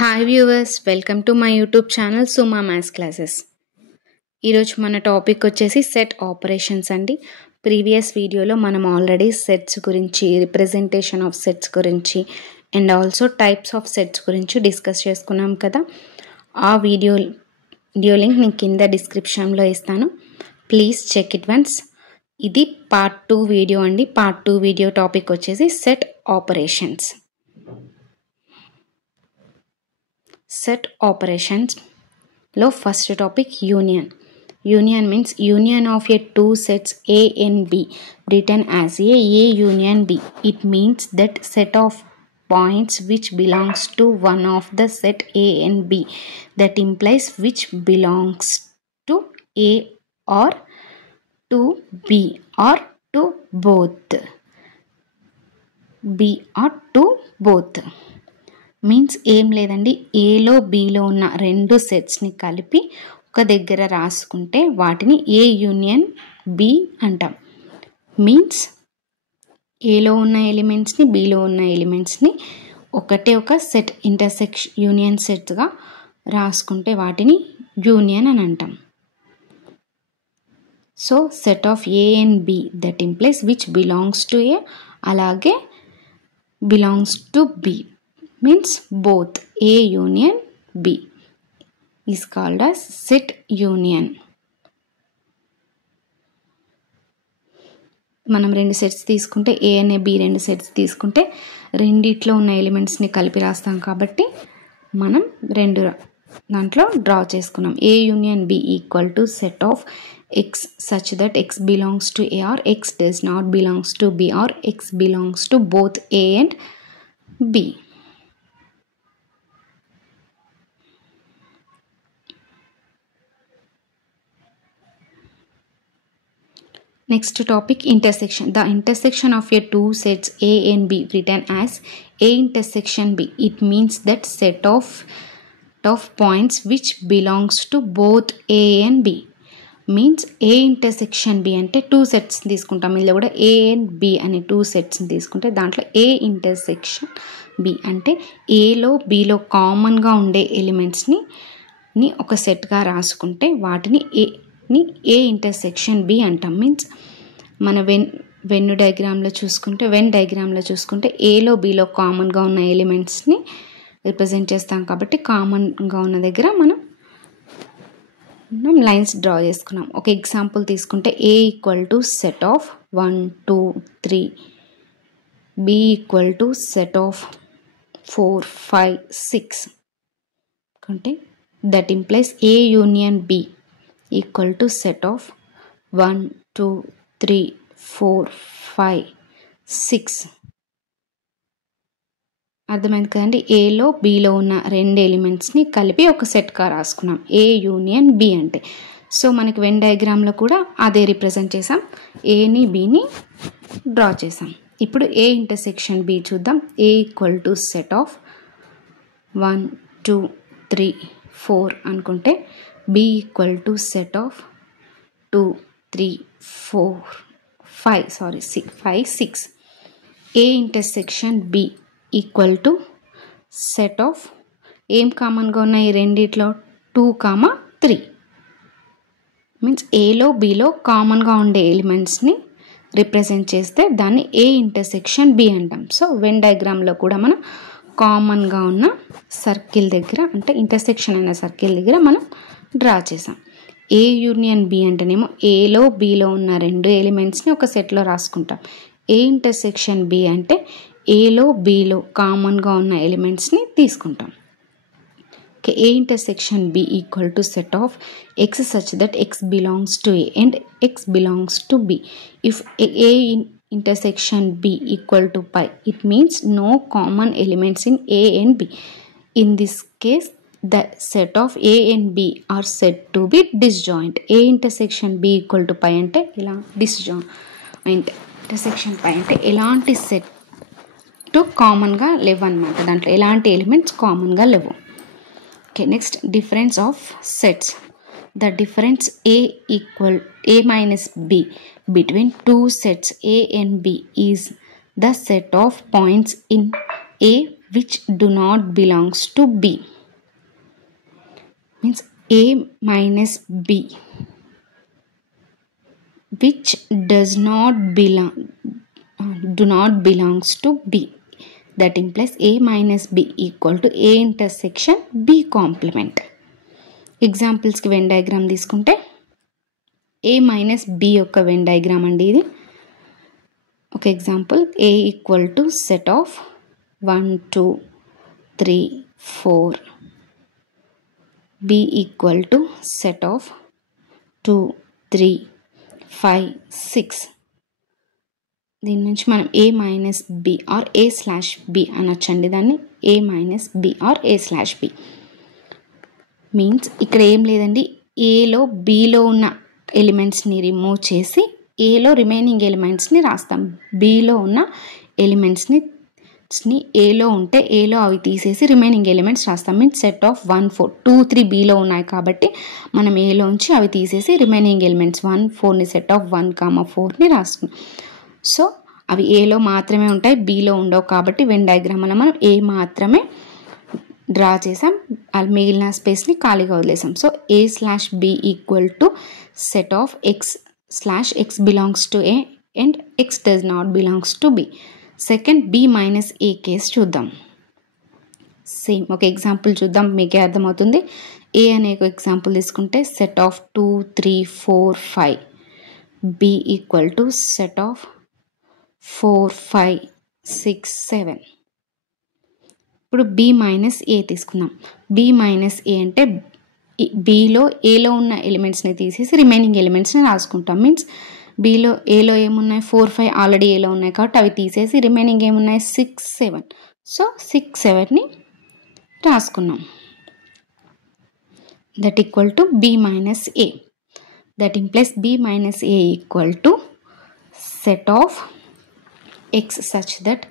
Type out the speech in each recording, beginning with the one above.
Hi viewers, welcome to my YouTube channel Suma maths classes. ఈరోజు మన topic వచ్చేసి set operations అండి. Previous వీడియోలో మనం ఆల్రెడీ సెట్స్ గురించి, రిప్రజెంటేషన్ ఆఫ్ సెట్స్ గురించి and also types of sets గురించి డిస్కస్ చేసుకున్నాం కదా. ఆ వీడియో లింక్ నేను కింద డిస్క్రిప్షన్లో ఇస్తాను. Please check it once. ఇది పార్ట్ 2 వీడియో అండి. పార్ట్ 2 వీడియో టాపిక్ వచ్చేసి సెట్ ఆపరేషన్స్. సెట్ ఆపరేషన్స్ లో first topic union. Union means union of A two sets A and B written as A union B. It means that set of points which belongs to one of the set A and B. That implies which belongs to A or to B or to both. B or to both. Means ఏం లేదండి, ఏలో బీలో ఉన్న రెండు సెట్స్ని కలిపి ఒక దగ్గర రాసుకుంటే వాటిని ఏ యూనియన్ బి అంటాం. మీన్స్ ఏలో ఉన్న ఎలిమెంట్స్ని, బీలో ఉన్న ఎలిమెంట్స్ని ఒకటే ఒక సెట్ యూనియన్ సెట్గా రాసుకుంటే వాటిని యూనియన్ అని అంటాం. So set of A and B that implies which belongs to A, అలాగే belongs to B. Means both A union B is called as set union. మనం రెండు సెట్స్ తీసుకుంటే A అనే B రెండు సెట్స్ తీసుకుంటే రెండిట్లో ఉన్న ఎలిమెంట్స్ని కలిపి రాస్తాం కాబట్టి మనం రెండు దాంట్లో డ్రా చేసుకున్నాం. A union B equal to set of X such that X belongs to A or X does not belongs to B or X belongs to both A and B. Next topic, intersection. The intersection of a two sets A and B written as A intersection B. It means that set of points which belongs to both A and B. Means A intersection B అంటే two sets తీసుకుంటాం. ఇందులో కూడా A and B అనే two సెట్స్ని తీసుకుంటే దాంట్లో A intersection B అంటే ఏలో బీలో కామన్గా ఉండే ఎలిమెంట్స్ని ఒక సెట్గా రాసుకుంటే వాటిని ఏ ఇంటర్సెక్షన్ బి అంటాం. మీన్స్ మన వెన్ డయాగ్రామ్లో చూసుకుంటే ఏలో బీలో కామన్గా ఉన్న ఎలిమెంట్స్ని రిప్రజెంట్ చేస్తాం కాబట్టి కామన్గా ఉన్న దగ్గర మనం లైన్స్ డ్రా చేసుకున్నాం. ఒక ఎగ్జాంపుల్ తీసుకుంటే A equal to set of 1 2 3, B equal to set of 4 5 6 అంటే that implies A union B equal to set of 1 2 3 4 5 6. అర్థమైంది కదండి. ఏలో బీలో ఉన్న రెండు ఎలిమెంట్స్ని కలిపి ఒక సెట్గా రాసుకున్నాం ఏ యూనియన్ బి అంటే. సో మనకి వెన్ డయాగ్రామ్లో కూడా అదే రిప్రజెంట్ చేసాం, ఏని బీని డ్రా చేసాం. ఇప్పుడు ఏ ఇంటర్సెక్షన్ బి చూద్దాం. ఏ ఈక్వల్ టు సెట్ ఆఫ్ 1 2 3 4 అనుకుంటే B equal to set of 2 3 4 5 6. A intersection B equal to set of ఏం కామన్గా ఉన్నాయి ఈ రెండిట్లో 2 3. మీన్స్ ఏలో బీలో కామన్గా ఉండే ఎలిమెంట్స్ని రిప్రజెంట్ చేస్తే దాన్ని ఏ ఇంటర్సెక్షన్ B అంటాం. సో వెన్ డయాగ్రామ్లో కూడా మనం కామన్గా ఉన్న సర్కిల్ దగ్గర అంటే ఇంటర్సెక్షన్ అయిన సర్కిల్ దగ్గర మనం డ్రా చేసాం. ఏ యూనియన్ బి అంటేనేమో ఏలో బీలో ఉన్న రెండు ఎలిమెంట్స్ని ఒక సెట్లో రాసుకుంటాం. ఏ ఇంటర్సెక్షన్ బి అంటే ఏలో బీలో కామన్గా ఉన్న ఎలిమెంట్స్ని తీసుకుంటాం. Okay, A intersection B equal to set of x such that x belongs to A and x belongs to B. If A intersection B equal to pi, it means no common elements in A and B. In this case, the set of A and B are said to be disjoint. A intersection B equal to pi అంటే ఇలా disjoint. intersection pi అంటే ఎలాంటి set కామన్గా లేవు అన్నమాట, దాంట్లో ఎలాంటి elements కామన్గా లేవు. Okay, next difference of sets. The difference A minus B between two sets A and B is the set of points in A which do not belongs to B. Means A minus B which does not do not belongs to B. That implies A minus B equal to A intersection B complement. ఎగ్జాంపుల్స్కి Venn diagram తీసుకుంటే A minus B యొక్క Venn diagram అండి ఇది. ఒక example A equal to set of 1 2 3 4, B equal to set of 2 3 5 6. దీని నుంచి మనం A minus B or A slash B అనొచ్చండి. దాన్ని A minus B or A slash B means ఇక్కడ ఏం లేదండి, ఏలో బీలో ఉన్న ఎలిమెంట్స్ని రిమూవ్ చేసి ఏలో రిమైనింగ్ ఎలిమెంట్స్ని రాస్తాం. బీలో ఉన్న ఎలిమెంట్స్ని ఏలో ఉంటే ఏలో అవి తీసేసి రిమైనింగ్ ఎలిమెంట్స్ రాస్తాం. మీన్స్ సెట్ ఆఫ్ 1 4 2 3 బీలో ఉన్నాయి కాబట్టి మనం ఏలోంచి అవి తీసేసి రిమైనింగ్ ఎలిమెంట్స్ 1 4ని సెట్ ఆఫ్ 1 4ని రాస్తున్నాం. సో అవి ఏలో మాత్రమే ఉంటాయి, బీలో ఉండవు కాబట్టి వెన్ డయాగ్రామ్లో మనం ఏ మాత్రమే డ్రా చేసాం, మిగిలిన స్పేస్ని ఖాళీగా వదిలేసాం. So A slash B equal to set of X slash X belongs to A and X does not belongs to B. Second B minus A case చూద్దాం. సేమ్ ఒక ఎగ్జాంపుల్ చూద్దాం, మీకే అర్థమవుతుంది. A అనే ఒక ఎగ్జాంపుల్ తీసుకుంటే set of 2 3 4 5, B equal to set of 4 5 6 7. ఇప్పుడు B minus A తీసుకుందాం. B మైనస్ A అంటే బీలో ఏలో ఉన్న ఎలిమెంట్స్ని తీసేసి రిమైనింగ్ ఎలిమెంట్స్ని రాసుకుంటాం. మీన్స్ బీలో ఏలో ఏమున్నాయి 4 5 ఆల్రెడీ ఏలో ఉన్నాయి కాబట్టి అవి తీసేసి రిమైనింగ్ ఏమున్నాయి 6 7. సో 6 7ని రాసుకున్నాం. That equal to B minus A. That implies B minus A equal to set of X such that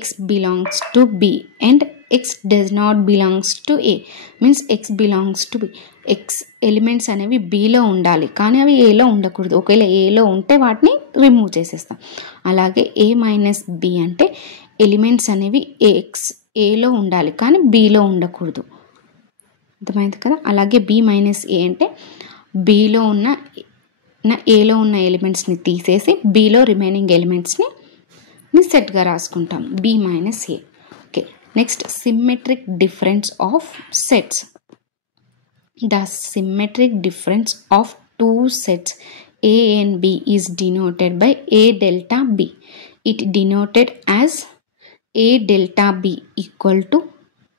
X belongs to B and X does not belongs to A. Means X belongs to B. X elements అనేవి Bలో ఉండాలి కానీ అవి ఏలో ఉండకూడదు. ఒకవేళ ఏలో ఉంటే వాటిని రిమూవ్ చేసేస్తాం. అలాగే A మైనస్ B అంటే ఎలిమెంట్స్ అనేవి ఏలో ఉండాలి కానీ Bలో ఉండకూడదు. అర్థమైంది కదా. అలాగే B మైనస్ A అంటే ఏలో ఉన్న ఎలిమెంట్స్ని తీసేసి Bలో రిమైనింగ్ ఎలిమెంట్స్ని సెట్గా రాసుకుంటాం. B minus A. Okay, next symmetric difference of sets. The symmetric difference of two sets A and B is denoted by A delta B. It denoted as A delta B equal to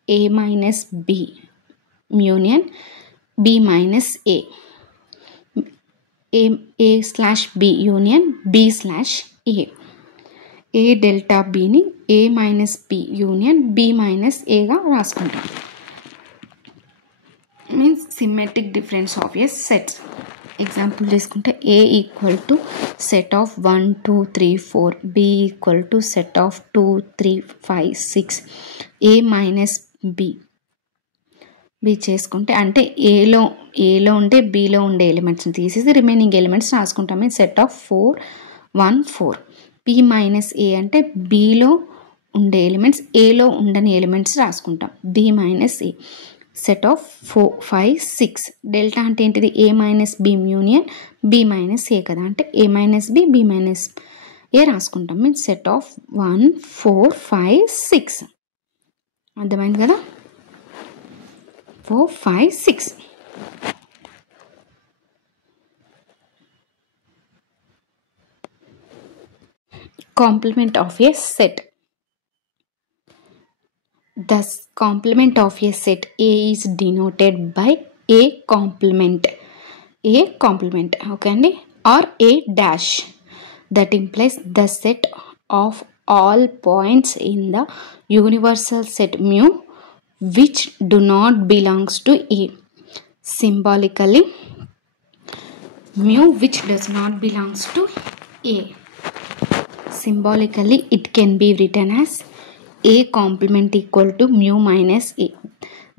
A minus B union B minus A. A slash B union B slash A. A delta బీని A minus B union B minus Aగా రాసుకుంటాం. Means symmetric difference of A sets. Example తీసుకుంటే A equal to set of 1 2 3 4, B equal to set of 2 3 5 6, A minus B చేసుకుంటే అంటే ఏలో ఉంటే Bలో ఉండే ఎలిమెంట్స్ని తీసేసి రిమైనింగ్ ఎలిమెంట్స్ రాసుకుంటాం. Means set of 4 1 4. B minus A అంటే Bలో ఉండే ఎలిమెంట్స్ ఏలో ఉండని ఎలిమెంట్స్ రాసుకుంటాం. B minus A set of 4 5 6. Delta అంటే ఏంటిది? A minus B union B minus A కదా, అంటే A minus B minus A రాసుకుంటాం. Means set of 1 4 5 6. అర్థమైంది కదా. 4 5 6. Complement of a set. Thus, complement of a set A is denoted by A complement. A complement, okay, or A dash. That implies the set of all points in the universal set mu which do not belongs to A. Symbolically, mu which does not belongs to A. Symbolically, it can be written as A complement equal to mu minus A.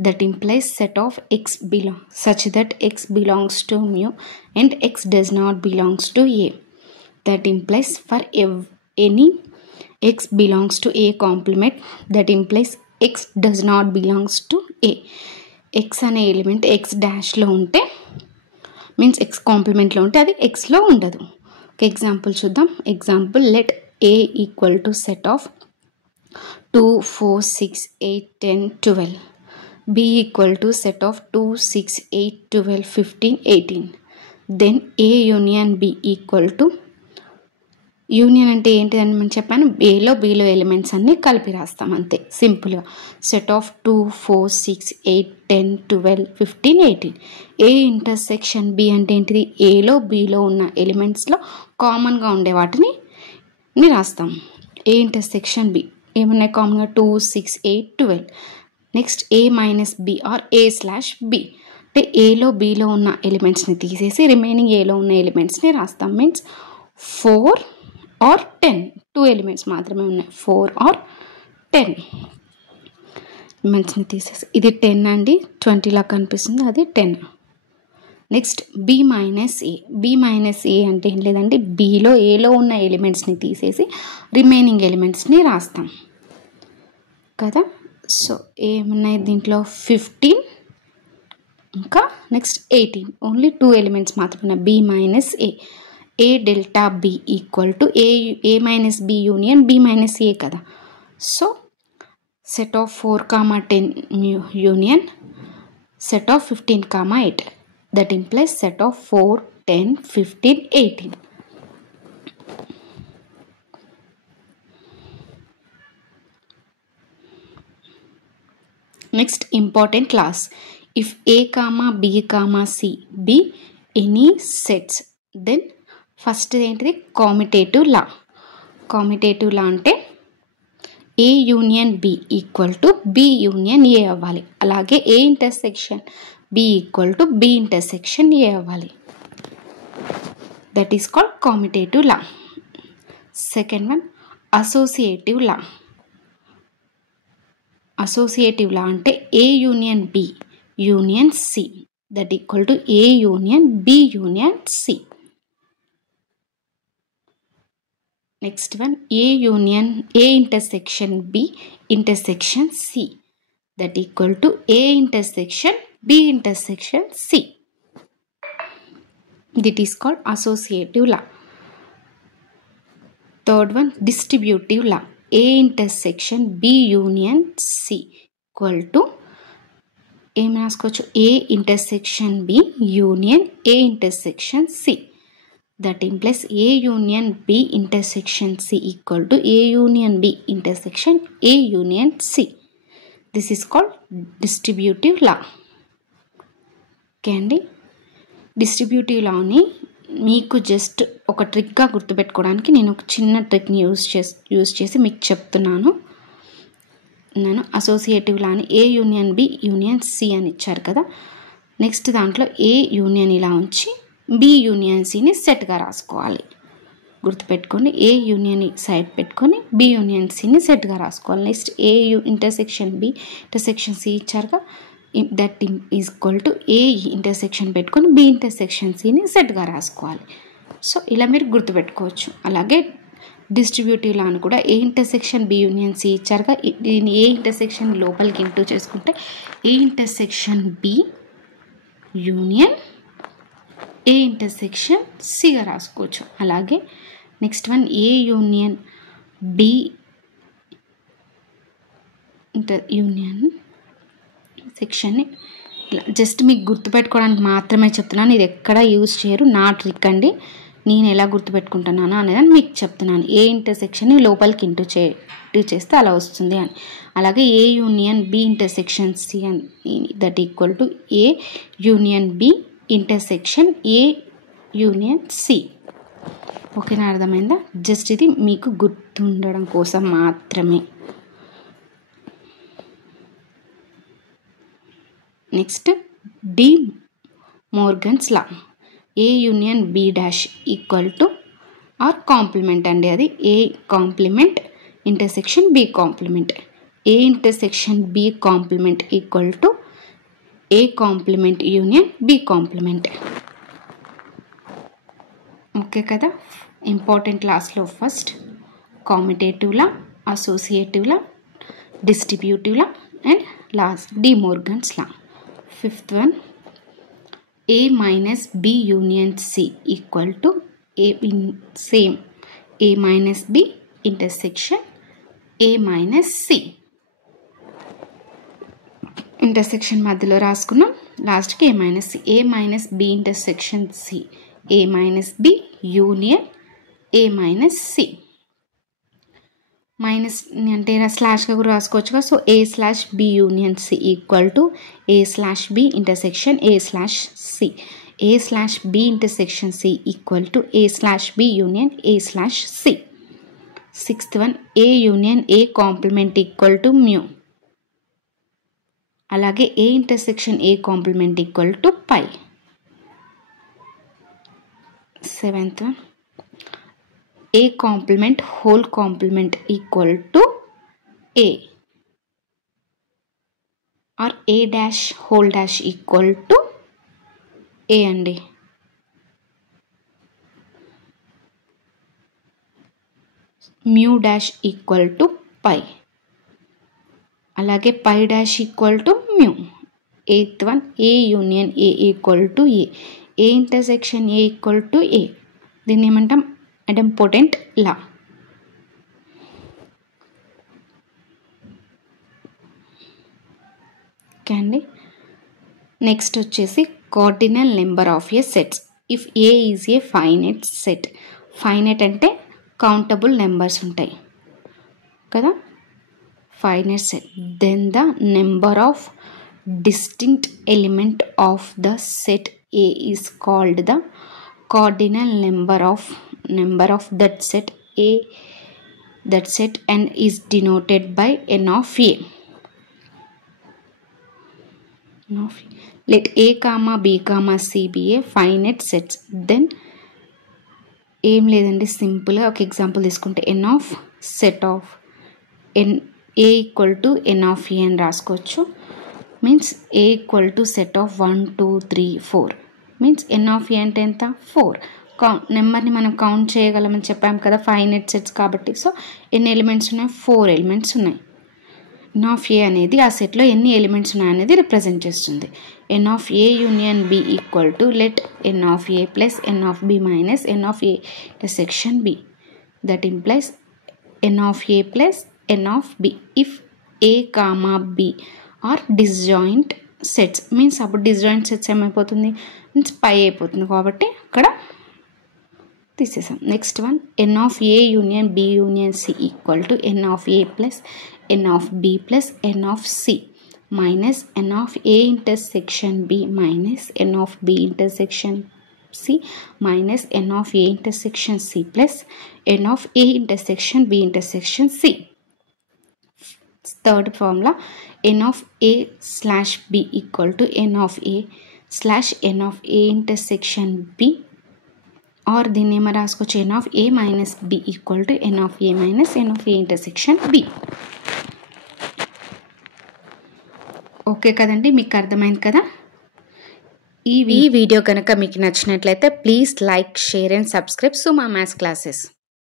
That implies set of X belong such that X belongs to mu and X does not belongs to A. That implies for any X belongs to A complement, that implies X does not belongs to A. X అనే element X డాష్లో ఉంటే means X కాంప్లిమెంట్లో ఉంటే అది ఎక్స్లో ఉండదు. ఒక example చూద్దాం. Example let A equal to set of 2, 4, 6, 8, 10, 12. B equal to set of 2, 6, 8, 12, 15, 18. Then A union B equal to, union అంటే ఏంటిదని మనం చెప్పాను, ఏలో బీలో ఎలిమెంట్స్ అన్నీ కలిపి రాస్తాం అంతే సింపుల్గా. Set of 2, 4, 6, 8, 10, 12, 15, 18. A intersection B అంటే ఏంటిది, ఏలో బీలో ఉన్న ఎలిమెంట్స్లో కామన్గా ఉండే వాటిని రాస్తాం. ఏ ఇంటర్సెక్షన్ బి ఏమన్నాయి కామన్గా, 2, 6, 8, 12. Next A minus B or A slash B అంటే ఏలో బీలో ఉన్న ఎలిమెంట్స్ని తీసేసి రిమైనింగ్ ఏలో ఉన్న ఎలిమెంట్స్ని రాస్తాం. మీన్స్ 4 or 10, 2 ఎలిమెంట్స్ మాత్రమే ఉన్నాయి, 4 or 10 ఎలిమెంట్స్ని తీసేసి. ఇది 10 అండి, 20 లాగా కనిపిస్తుంది, అది 10. నెక్స్ట్ బి మైనస్ ఏ. బి మైనస్ ఏ అంటే ఏం లేదండి, బీలో ఏలో ఉన్న ఎలిమెంట్స్ని తీసేసి రిమైనింగ్ ఎలిమెంట్స్ని రాస్తాం కదా. సో ఏమున్నాయి దీంట్లో, 15 ఇంకా నెక్స్ట్ 18, ఓన్లీ 2 ఎలిమెంట్స్ మాత్రమే. B minus A. A delta B equal to A minus B union B minus A కదా. So set of 4, 10 union set of 15, 8. That implies set of 4, 10, 15, 18. Next important class. If A comma B comma C be any sets then first ఏంటిది, commutative law. Commutative law అంటే A union B equal to B union A అవ్వాలి. అలాగే A intersection B equal to B intersection A అవ్వాలి. That is called commutative law. Second one associative law. Associative law అంటే A union B union C that equal to A union B union C. Next one A union A intersection B intersection C that equal to A intersection B intersection C. That is called associative law. Third one distributive law. A intersection B union C equal to ఏం రాసుకోవచ్చు, A intersection B union A intersection C. That implies A union B intersection C equal to A union B intersection A union C. This is called distributive law. Okay అండి, distributive లాని మీకు just ఒక ట్రిక్గా గుర్తుపెట్టుకోవడానికి నేను ఒక చిన్న ట్రిక్ని use చేసి మీకు చెప్తున్నాను. నేను అసోసియేటివ్ లాని ఏ యూనియన్ బి యూనియన్ సి అని ఇచ్చారు కదా. నెక్స్ట్ దాంట్లో ఏ యూనియన్ ఇలా ఉంచి బి యూనియన్ సిని సెట్గా రాసుకోవాలి. గుర్తుపెట్టుకోండి, ఏ యూనియన్ సైడ్ పెట్టుకొని బి యూనియన్ సిని సెట్గా రాసుకోవాలి. Next A intersection B intersection C ఇచ్చారుగా, that is equal to A intersection పెట్టుకొని బి ఇంటర్సెక్షన్ సిని సెట్గా రాసుకోవాలి. సో ఇలా మీరు గుర్తుపెట్టుకోవచ్చు. అలాగే డిస్ట్రిబ్యూటివ్ లాను కూడా A intersection B union C ఇచ్చారుగా, దీన్ని ఏ ఇంటర్సెక్షన్ లోపలికి ఇంటూ చేసుకుంటే A intersection B union A intersection సిగా రాసుకోవచ్చు. అలాగే next one A union B union సెక్షన్ని ఇలా జస్ట్ మీకు గుర్తుపెట్టుకోవడానికి మాత్రమే చెప్తున్నాను. ఇది ఎక్కడ యూజ్ చేయరు, నా ట్రిక్ అండి. నేను ఎలా గుర్తుపెట్టుకుంటున్నాను అనేదాన్ని మీకు చెప్తున్నాను. ఏ ఇంటర్సెక్షన్ని లోపలికి ఇంటూ చేస్తే అలా వస్తుంది అని. అలాగే A union B intersection C అని that equal to A union B intersection A union C. ఓకేనా, అర్థమైందా? జస్ట్ ఇది మీకు గుర్తుండడం కోసం మాత్రమే. Next de Morgan's law. A union B dash equal to or complement అండి, అది A complement intersection B complement. A intersection B complement equal to A complement union B complement. Okay కదా. ఇంపార్టెంట్ క్లాస్లో first commutative law, associative law, distributive law, and last De Morgan's law. Fifth one, A minus B union C equal to A in same A minus B intersection A minus C. Intersection మధ్యలో రాసుకున్నాం, లాస్ట్కి A minus C. A minus B intersection C, A minus B union A minus C. Minus అంటే స్లాష్గా కూడా రాసుకోవచ్చు కదా. So A slash B union C equal to A slash B intersection A slash C. A slash B intersection C equal to A slash B union A slash C. Sixth one, A union A complement equal to mu. అలాగే A intersection A complement equal to phi. Seventh one, A complement whole complement equal to A or A dash whole dash equal to A అండి. Mu dash equal to phi, అలాగే phi dash equal to mu. Eighth one, A union A equal to A. A intersection A equal to A. దీన్ని ఏమంటాం, idempotent law. Okay అండి. Next వచ్చేసి cardinal number of A sets if A is a finite set. Finite అంటే countable numbers ఉంటాయి కదా, finite set, then the number of distinct element of the set A is called the cardinal number of that set A, that set, and is denoted by n of A. Let A comma B comma C be a finite sets. Then ఏం లేదండి, సింపుల్గా ఒక example తీసుకుంటే n of set of n A equal to N of A అని రాసుకోవచ్చు. Means A equal to set of 1 2 3 4 means N of A అంటే ఎంత 4. నెంబర్ని మనం కౌంట్ చేయగలమని చెప్పాం కదా ఫైనైట్ సెట్స్ కాబట్టి. సో ఎన్ని ఎలిమెంట్స్ ఉన్నాయి, 4 ఎలిమెంట్స్ ఉన్నాయి. ఎన్ ఆఫ్ ఏ అనేది ఆ సెట్లో ఎన్ని ఎలిమెంట్స్ ఉన్నాయనేది రిప్రజెంట్ చేస్తుంది. N of A union B equal to let N of A plus N of B minus N of A intersection B. That implies N of A plus N of B if A comma B are disjoint sets. Means అప్పుడు disjoint sets ఏమైపోతుంది, means phi అయిపోతుంది కాబట్టి అక్కడ తీసేసాం. Next one, N of A union B union C equal to N of A plus N of B plus N of C minus N of A intersection B minus N of B intersection C minus N of A intersection C plus N of A intersection B intersection C. Third formula, N of A slash B equal to N of A slash N of A intersection B or దీన్ని ఏమో రాసుకోవచ్చు N of A minus B equal to N of A minus N of A intersection B. Okay కదండి, మీకు అర్థమైంది కదా. ఈ video కనుక మీకు నచ్చినట్లయితే please like, share and subscribe Suma maths classes.